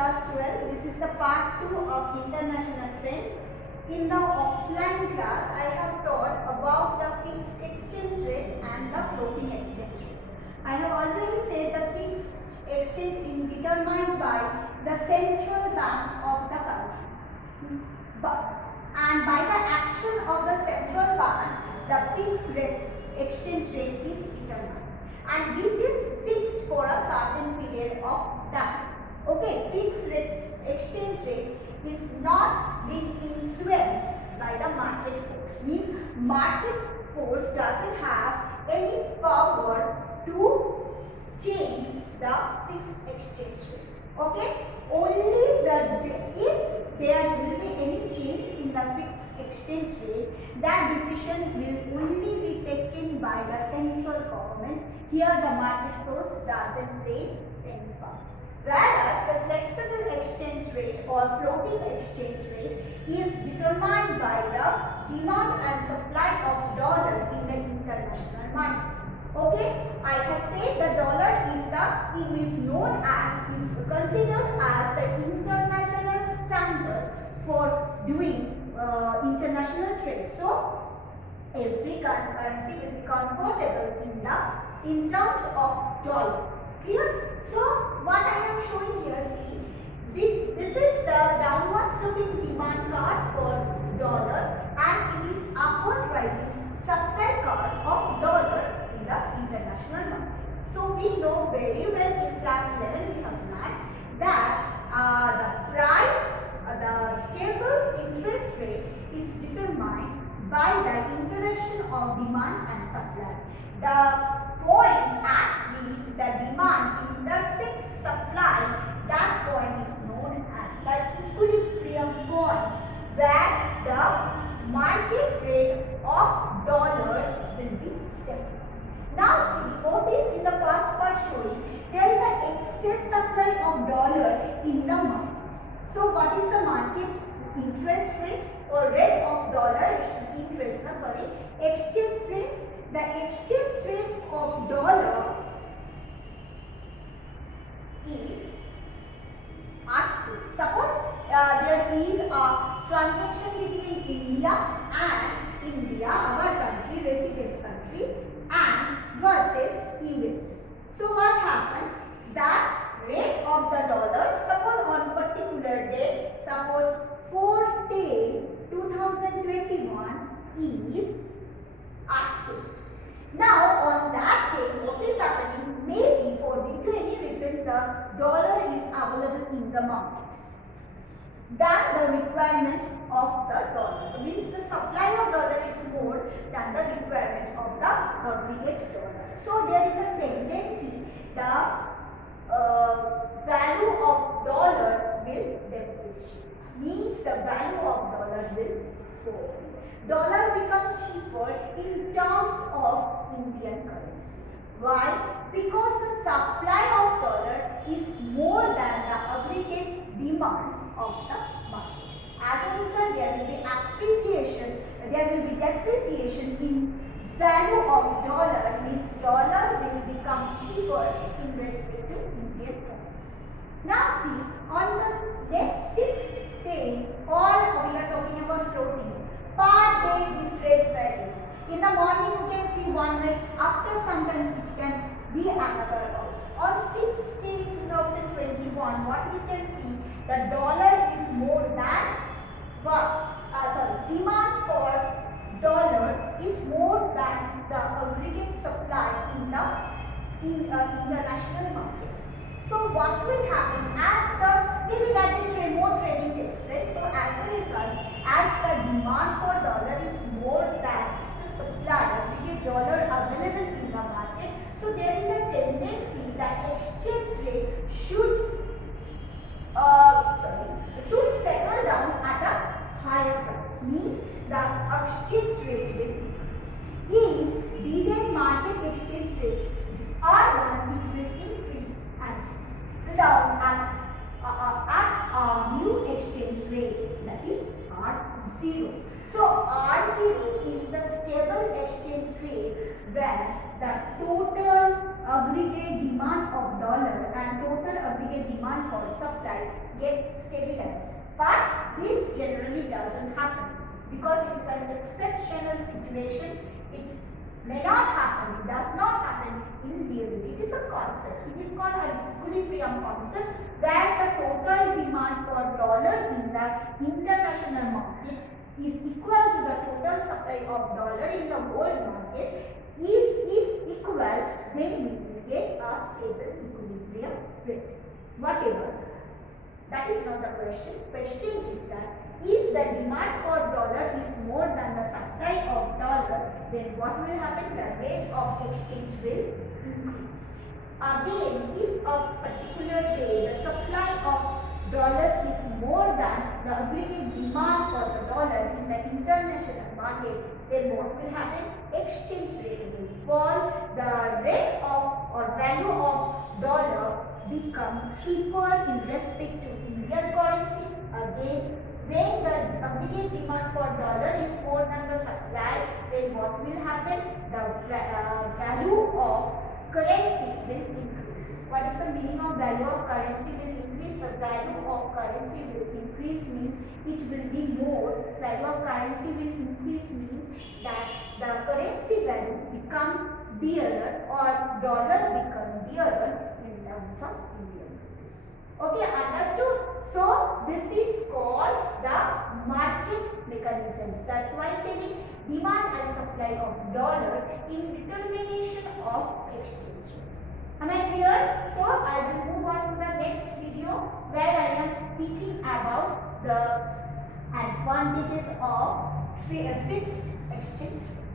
class 12. This is the part 2 of international trend. In the offline class, I have taught about the fixed exchange rate and the floating exchange rate. I have already said the fixed exchange is determined by the central bank of the country. And by the action of the central bank, the fixed exchange rate is determined, and which is fixed for a certain period of time. Okay, fixed exchange rate is not being influenced by the market force. Means market force doesn't have any power to change the fixed exchange rate. Okay, only if there will be any change in the fixed exchange rate, that decision will only be taken by the central government. Here the market force doesn't play any part. Whereas the flexible exchange rate or floating exchange rate is determined by the demand and supply of dollar in the international market. Okay, I have said the dollar is known as, is considered as the international standard for doing international trade. So every currency will be convertible in terms of dollar. Clear? So what I am showing here, see, this is the downward sloping demand curve for dollar, and it is upward rising supply curve of dollar in the international market. So we know very well in class 11 we have learned that the price, the stable interest rate is determined by the interaction of demand and supply. The point at which the demand intersects supply, that point is known as the equilibrium point, where the market rate of dollar will be stable. Now see, notice in the first part showing there is an excess supply of dollar in the market. So what is the market interest rate or rate of dollar exchange rate? The exchange rate of dollar is R2. Suppose there is a transaction between India, our country, resident country, and versus US. So what happened? That rate of the dollar, suppose on particular date, suppose 4/10/2021 is R2. Now on that day, what is happening? Maybe for due to any reason the dollar is available in the market than the requirement of the dollar. Means the supply of dollar is more than the requirement of the aggregate dollar. So there is a tendency the value of dollar will depreciate. Means the value of dollar will fall. Dollar becomes cheaper in terms of Indian currency. Why? Because the supply of dollar is more than the aggregate demand of the market. As a result, there will be depreciation in value of dollar, means dollar will become cheaper in respect to Indian currency. Now see, on the next 6th day, all we are talking about floating. Per day this rate varies. In the morning you can see one rate, after sometimes it can be another also. On 6th day 2021, what we can see, the dollar is more than what? Demand for dollar is more than the aggregate supply in the international market. So what will happen maybe that is more trading takes place. So as a result, as the demand for dollar is more than the supply, aggregate dollar available in the market, so there is a tendency that exchange rate should settle down at a higher price. Means the exchange rate will increase. If given market exchange rate is R1, it will increase and settle down at a new exchange rate, that is R0. So R0 is the stable exchange rate where the total aggregate demand of dollar and total aggregate demand for supply get stabilized. But this generally doesn't happen because it is an exceptional situation. It may not happen, it does not happen in reality. It is a concept. It is called an equilibrium concept where the total demand for dollar in the international market is equal to the total supply of dollar in the world market. If equal, then we will get a stable equilibrium rate. Whatever. That is not the question. Question is that if the demand for dollar is more than the supply of dollar, then what will happen? The rate of exchange will increase. Again, if a particular day the supply of dollar is more than the aggregate demand for the dollar in the international market, then what will happen? Exchange rate will fall. The rate of or value of dollar become cheaper in respect to Indian currency. Again, when the aggregate demand for dollar is more than the supply, then what will happen? The value of currency will increase. What is the meaning of value of currency will increase? The value of currency will increase means it will be more. Value of currency will increase means that the currency value become dearer or dollar become dearer in terms of Indian rupees. Okay, understood? So this is called the market mechanisms. That's why telling demand and supply of dollar in determination of exchange rate. Am I clear? So I will move on to the next video where I am teaching about the advantages of fixed exchange rate.